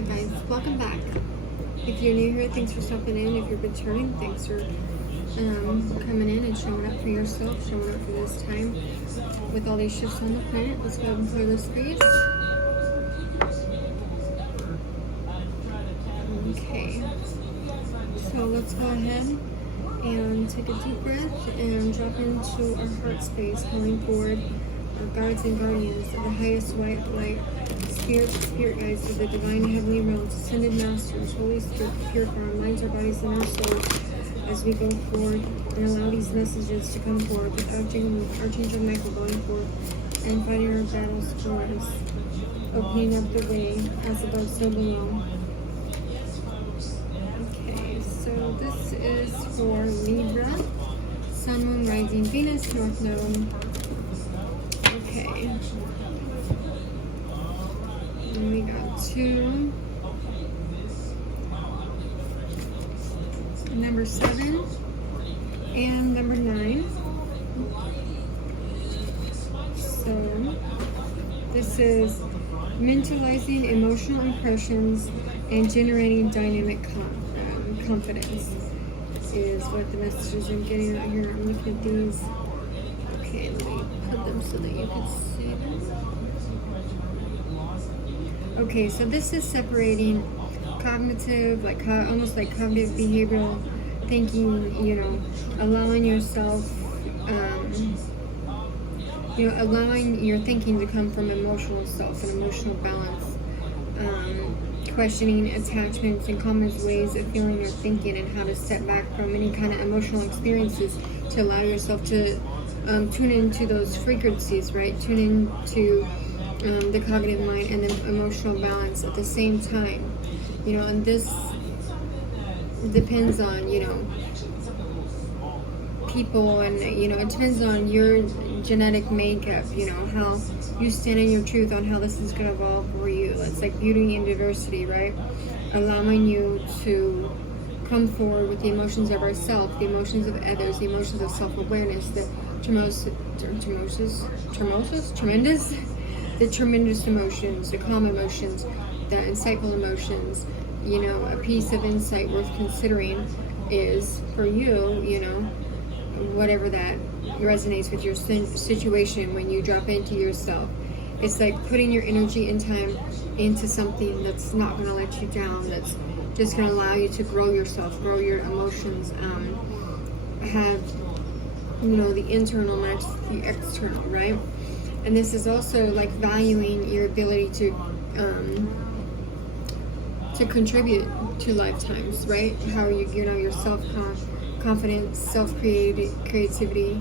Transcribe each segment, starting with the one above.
Alright guys, welcome back. If you're new here, thanks for stopping in. If you're returning, thanks for coming in and showing up for yourself, showing up for this time. With all these shifts on the planet, let's go ahead and clear the space. Okay, so let's go ahead and take a deep breath and drop into our heart space, calling forward our guards and guardians of the highest white light, spirit guides of the divine heavenly realms, ascended masters, Holy Spirit, purify our minds, our bodies, and our souls as we go forward, and allow these messages to come forward with Archangel Michael going forth and fighting our battles for us, opening up the way as above so below. Okay, so this is for Libra, Sun, Moon, Rising, Venus, North Node. Okay. And we got 2, number 7, and number 9. So this is mentalizing emotional impressions and generating dynamic confidence is what the messages I'm getting out here. I'm looking at these. Okay, let me put them so that you can see them. Okay, so this is separating cognitive, like almost like cognitive behavioral thinking, allowing yourself, allowing your thinking to come from emotional self and emotional balance, questioning attachments and common ways of feeling or thinking, and how to step back from any kind of emotional experiences to allow yourself to tune into those frequencies, right? Tune into the cognitive mind and the emotional balance at the same time, and this depends on, people, and, it depends on your genetic makeup, how you stand in your truth on how this is going to evolve for you. It's like beauty and diversity, right? Allowing you to come forward with the emotions of ourselves, the emotions of others, the emotions of self-awareness, the tremendous emotions, the calm emotions, the insightful emotions. A piece of insight worth considering is for you, whatever that resonates with your situation when you drop into yourself. It's like putting your energy and time into something that's not going to let you down, that's just going to allow you to grow yourself, grow your emotions, have, the internal match the external, right? And this is also like valuing your ability to contribute to lifetimes, right? How your self-confidence, self-creativity.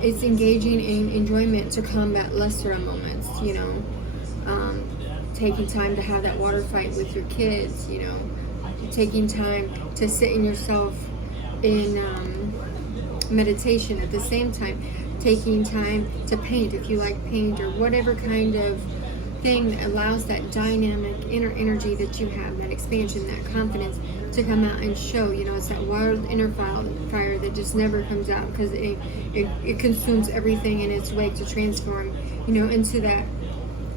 It's engaging in enjoyment to combat lesser moments, taking time to have that water fight with your kids, taking time to sit in yourself in meditation at the same time, taking time to paint if you like paint, or whatever kind of thing that allows that dynamic inner energy that you have, that expansion, that confidence to come out and show. It's that wild inner fire that just never comes out, because it consumes everything in its wake to transform, into that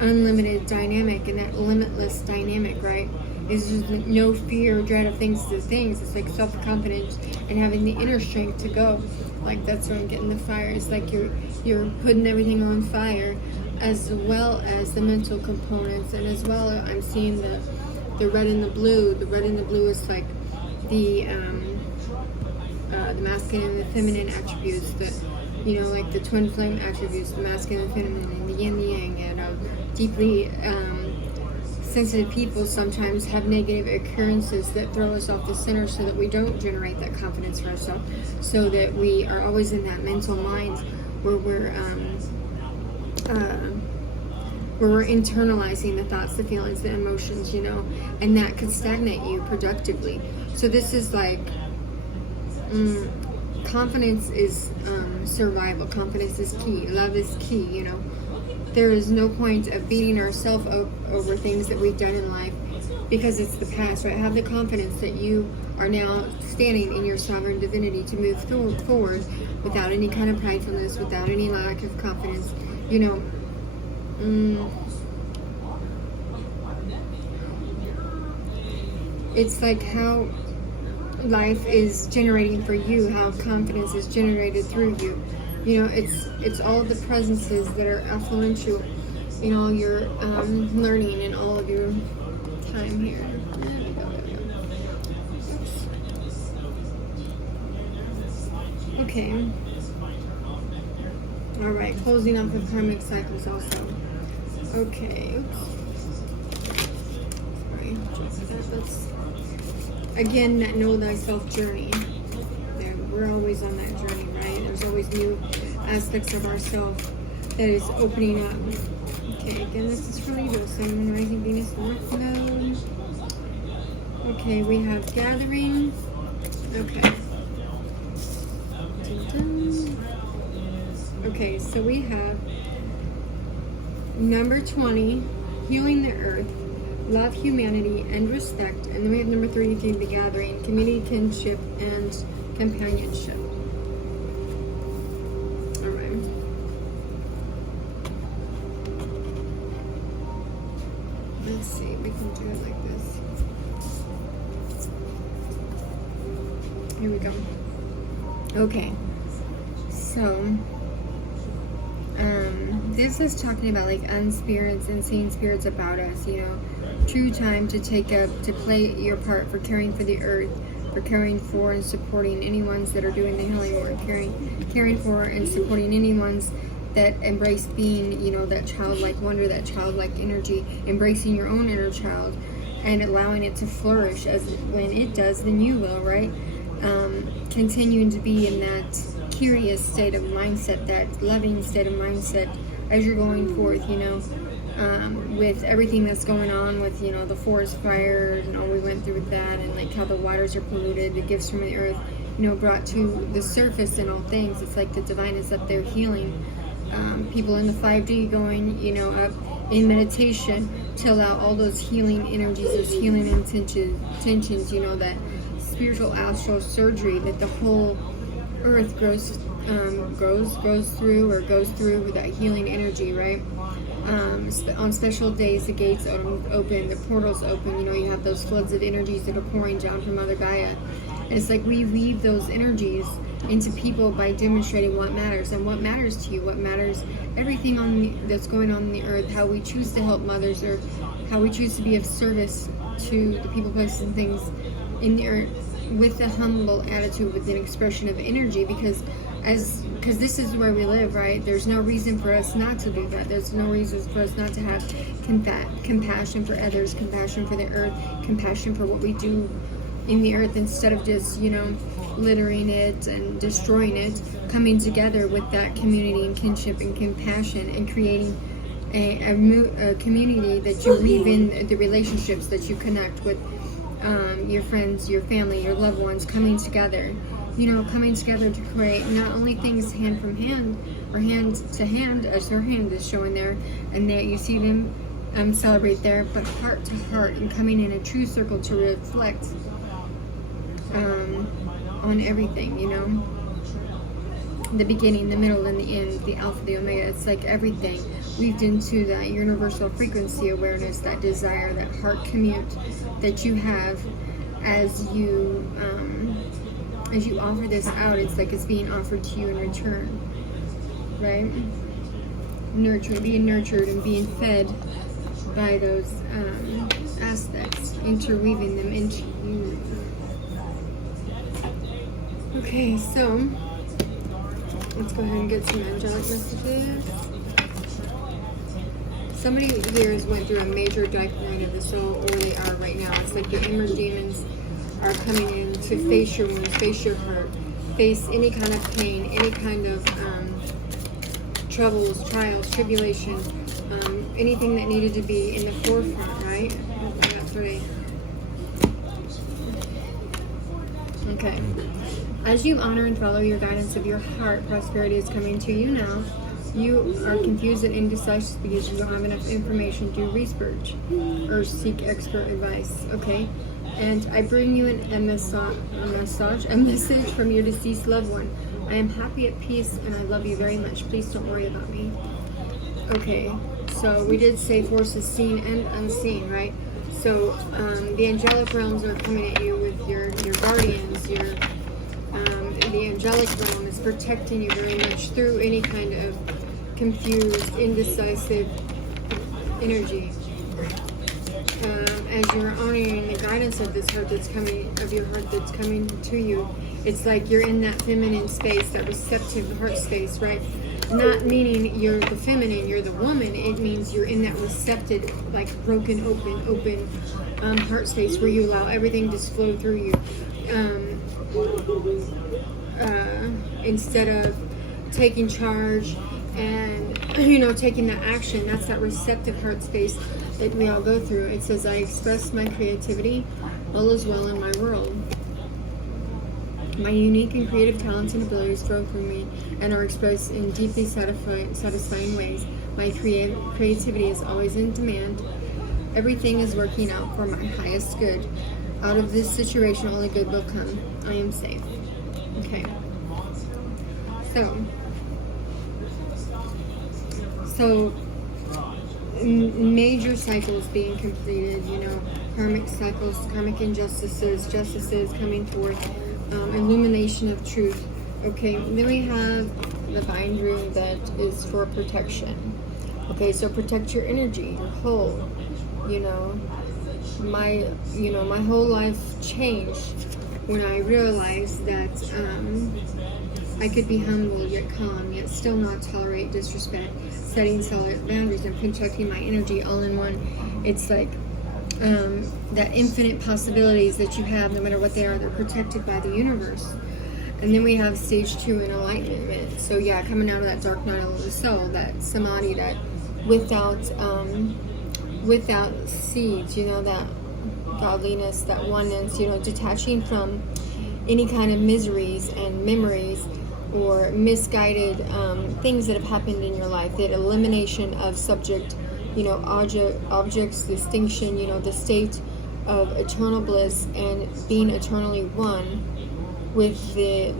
unlimited dynamic and that limitless dynamic, right? It's just no fear or dread of things to things. It's like self-confidence and having the inner strength to go. Like, that's where I'm getting the fire. It's like you're putting everything on fire, as well as the mental components, and as well I'm seeing the red and the blue. The red and the blue is like the masculine and the feminine attributes, that like the twin flame attributes, the masculine and feminine, and the yin and yang. And deeply sensitive people sometimes have negative occurrences that throw us off the center, so that we don't generate that confidence for ourselves, so that we are always in that mental mind where we're internalizing the thoughts, the feelings, the emotions, and that could stagnate you productively. So this is like confidence is survival. Confidence is key. Love is key. There is no point of beating ourselves over things that we've done in life, because it's the past, right? Have the confidence that you are now standing in your sovereign divinity to move forward without any kind of pridefulness, without any lack of confidence. it's like how life is generating for you, how confidence is generated through you. You know, it's all the presences that are influential in all your learning and all of your time here. There we go. Okay. All right, closing up with karmic cycles also. Okay. Oops. Sorry. Let's again, that know thyself journey. We're always on that journey, right? There's always new aspects of ourselves that is opening up. Okay, again, this is for Leo, Sun, Moon, Rising, Venus, North Node. Okay, we have gathering. Okay. Dun-dun. Okay, so we have number 20, healing the earth, love, humanity, and respect. And then we have number 33, the gathering, community, kinship, and companionship. All right. Let's see, we can do it like this. Here we go. Okay. So, this is talking about like unspirits and seeing spirits about us, you know. True time to take up, to play your part for caring for the earth, for caring for and supporting any ones that are doing the healing work, caring for and supporting any ones that embrace being, you know, that childlike wonder, that childlike energy, embracing your own inner child and allowing it to flourish. As when it does, then you will, right? Continuing to be in that curious state of mindset, that loving state of mindset as you're going forth, you know, with everything that's going on with, you know, the forest fires and all we went through with that, and like how the waters are polluted, the gifts from the earth, you know, brought to the surface and all things. It's like the divine is up there healing. People in the 5D going, you know, up in meditation to allow all those healing energies, those healing intentions, you know, that spiritual astral surgery that the whole earth goes through with that healing energy, right? On special days, the gates open, the portals open, you know, you have those floods of energies that are pouring down from Mother Gaia. And it's like we weave those energies into people by demonstrating what matters, and what matters to you, what matters, everything that's going on in the earth, how we choose to help mothers, or how we choose to be of service to the people, places, and things in the earth with a humble attitude, with an expression of energy, because this is where we live, right? There's no reason for us not to do that. There's no reason for us not to have compassion for others, compassion for the earth, compassion for what we do in the earth, instead of just, you know, littering it and destroying it, coming together with that community and kinship and compassion, and creating a community that you weave in the relationships that you connect with, your friends, your family, your loved ones, coming together, you know, coming together to create not only things hand from hand or hand to hand, as her hand is showing there, and that you see them celebrate there, but heart to heart, and coming in a true circle to reflect on everything, you know, the beginning, the middle, and the end, the alpha, the omega. It's like everything weaved into that universal frequency awareness, that desire, that heart commute that you have as you offer this out. It's like it's being offered to you in return, right? Being nurtured and being fed by those aspects, interweaving them into you. Okay, so let's go ahead and get some angelic messages. Somebody here has went through a major dark night of the soul, or they are right now. It's like the inner demons are coming in to face your wounds, face your hurt, face any kind of pain, any kind of troubles, trials, tribulation, anything that needed to be in the forefront, right? That's right. Okay. As you honor and follow your guidance of your heart, prosperity is coming to you now. You are confused and indecisive because you don't have enough information. Do research or seek expert advice. Okay. And I bring you a message from your deceased loved one. I am happy, at peace, and I love you very much. Please don't worry about me. Okay, so we did say forces seen and unseen, right? So the angelic realms are coming at you with your guardians. The angelic realm is protecting you very much through any kind of confused, indecisive energy. As you're honoring the guidance of this heart that's coming, of your heart that's coming to you, it's like you're in that feminine space, that receptive heart space, right? Not meaning you're the feminine, you're the woman. It means you're in that receptive, like broken, open heart space where you allow everything to flow through you. Instead of taking charge and, taking that action. That's that receptive heart space that we all go through. It says, I express my creativity, all is well in my world. My unique and creative talents and abilities flow through me and are expressed in deeply satisfying ways. My creativity is always in demand. Everything is working out for my highest good. Out of this situation, only good will come. I am safe. Okay. So major cycles being completed, karmic cycles, karmic injustices, justices coming forth, illumination of truth. Okay, then we have the bindery that is for protection. Okay, so protect your energy, your whole, my whole life changed when I realized that I could be humble yet calm, yet still not tolerate disrespect, setting solid boundaries and protecting my energy all in one. It's like that infinite possibilities that you have, no matter what they are, they're protected by the universe. And then we have stage 2 in enlightenment. So yeah, coming out of that dark night of the soul, that samadhi, that without seeds, that godliness, that oneness, detaching from any kind of miseries and memories or misguided things that have happened in your life. That elimination of subject, objects, distinction, the state of eternal bliss and being eternally one with the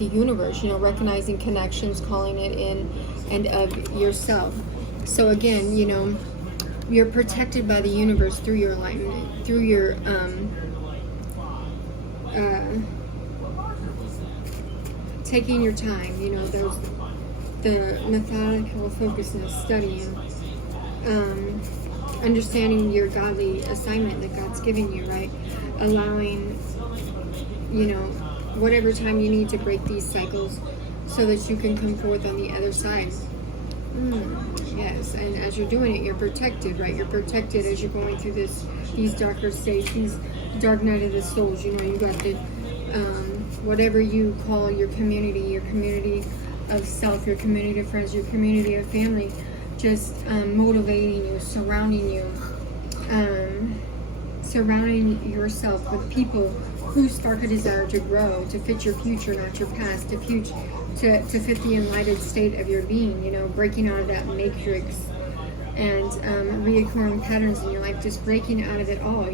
universe, recognizing connections, calling it in, and of yourself. So again, you're protected by the universe through your enlightenment, through your taking your time, there's the methodical focusness, studying, understanding your godly assignment that God's given you, right? Allowing, whatever time you need to break these cycles so that you can come forth on the other side. Yes, and as you're doing it, you're protected, right? You're protected as you're going through these darker states, these dark night of the souls. You got the whatever you call your community of self, your community of friends, your community of family, just motivating you, surrounding yourself with people who spark a desire to grow, to fit your future, not your past, to fit the enlightened state of your being, breaking out of that matrix and reoccurring patterns in your life, just breaking out of it all,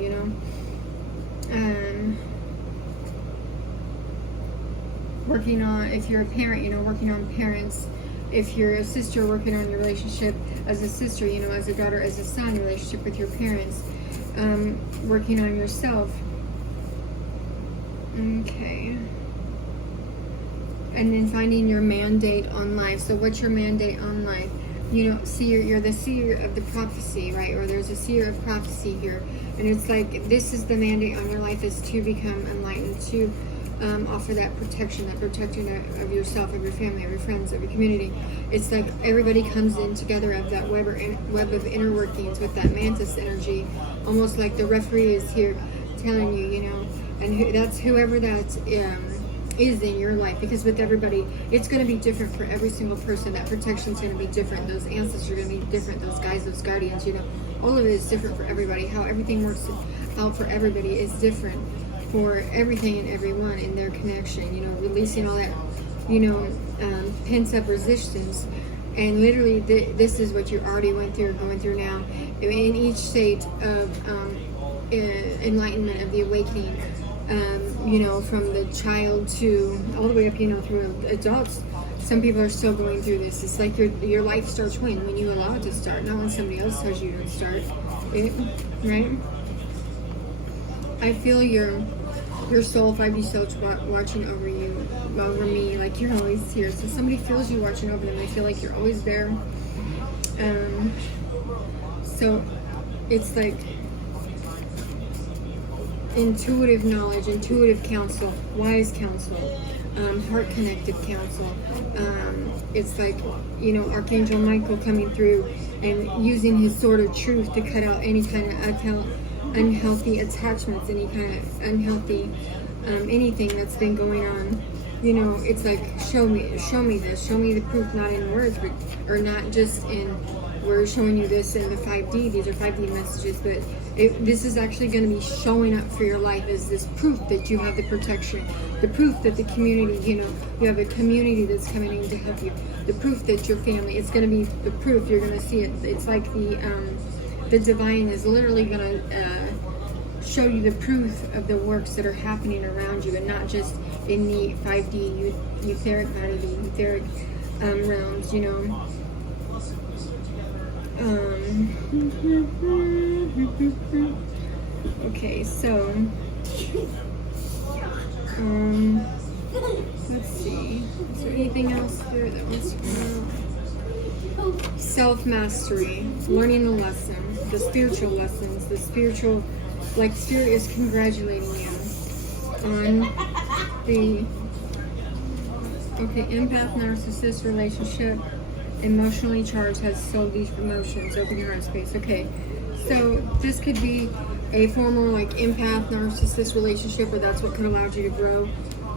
working on, if you're a parent, working on parents. If you're a sister, working on your relationship as a sister, as a daughter, as a son, relationship with your parents, working on yourself. Okay. And then finding your mandate on life. So what's your mandate on life? You're the seer of the prophecy, right? Or there's a seer of prophecy here. And it's like, this is the mandate on your life, is to become enlightened, to offer that protection of yourself, of your family, of your friends, of your community. It's like everybody comes in together of that web of inner workings with that mantis energy, almost like the referee is here telling you, and that's whoever that is in your life, because with everybody, it's going to be different for every single person. That protection's going to be different. Those ancestors are going to be different. Those guides, those guardians, all of it is different for everybody. How everything works out for everybody is different for everything and everyone in their connection, releasing all that, pent up resistance. And literally, this is what you already going through now, in each state of enlightenment, of the awakening, from the child to all the way up, through adults, some people are still going through this. It's like your life starts when you allow it to start, not when somebody else tells you to start it, right? I feel your soul, 5D soul's watching over you, over me, like you're always here. So somebody feels you watching over them. They feel like you're always there. So it's like intuitive knowledge, intuitive counsel, wise counsel, heart-connected counsel. It's like, you know, Archangel Michael coming through and using his sword of truth to cut out any kind of unhealthy attachments, any kind of unhealthy anything that's been going on. You know, it's like, show me this, show me the proof, not in words, but, or not just in, we're showing you this in the 5D, these are 5D messages, but this is actually going to be showing up for your life as this proof that you have the protection, the proof that the community, you know, you have a community that's coming in to help you, the proof that your family, it's going to be the proof, you're going to see it. It's like the divine is literally going to show you the proof of the works that are happening around you, and not just in the 5D etheric vanity, etheric realms, you know. Okay, so let's see. Is there anything else here that wants to come out? Self-mastery, learning the lesson, the spiritual lessons, the spiritual, like Spirit is congratulating you on the empath narcissist relationship. Emotionally charged, has sold these emotions. Open your heart space. Okay, so this could be a former like empath narcissist relationship, where that's what could allow you to grow,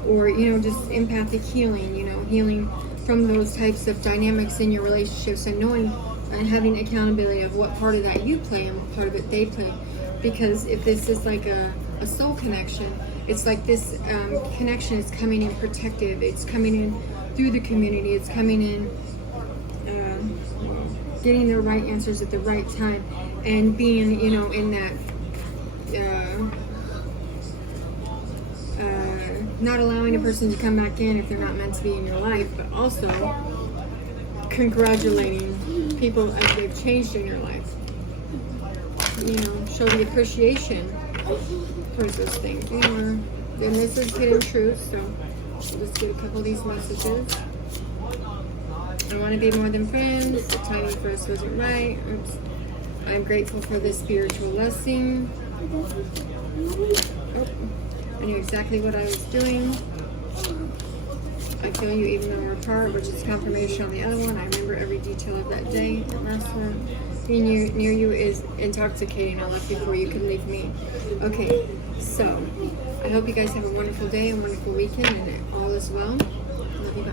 or, you know, just empathic healing, you know, healing from those types of dynamics in your relationships, and knowing and having accountability of what part of that you play and what part of it they play. Because if this is like a soul connection, it's like this connection is coming in protective, it's coming in through the community, it's coming in getting the right answers at the right time, and being, you know, in that not allowing a person to come back in if they're not meant to be in your life, but also congratulating people as they've changed in your life. You know, show the appreciation towards those things. And this is hidden truth, so we'll just get a couple of these messages. I want to be more than friends. The timing for us wasn't right. Oops. I'm grateful for this spiritual lesson. Oh, I knew exactly what I was doing. I feel you even though we're apart, which is confirmation on the other one. I remember every detail of that day. The last one. Being near you is intoxicating. I left before you could leave me. Okay, so I hope you guys have a wonderful day, a wonderful weekend, and all is well. Love you, bye.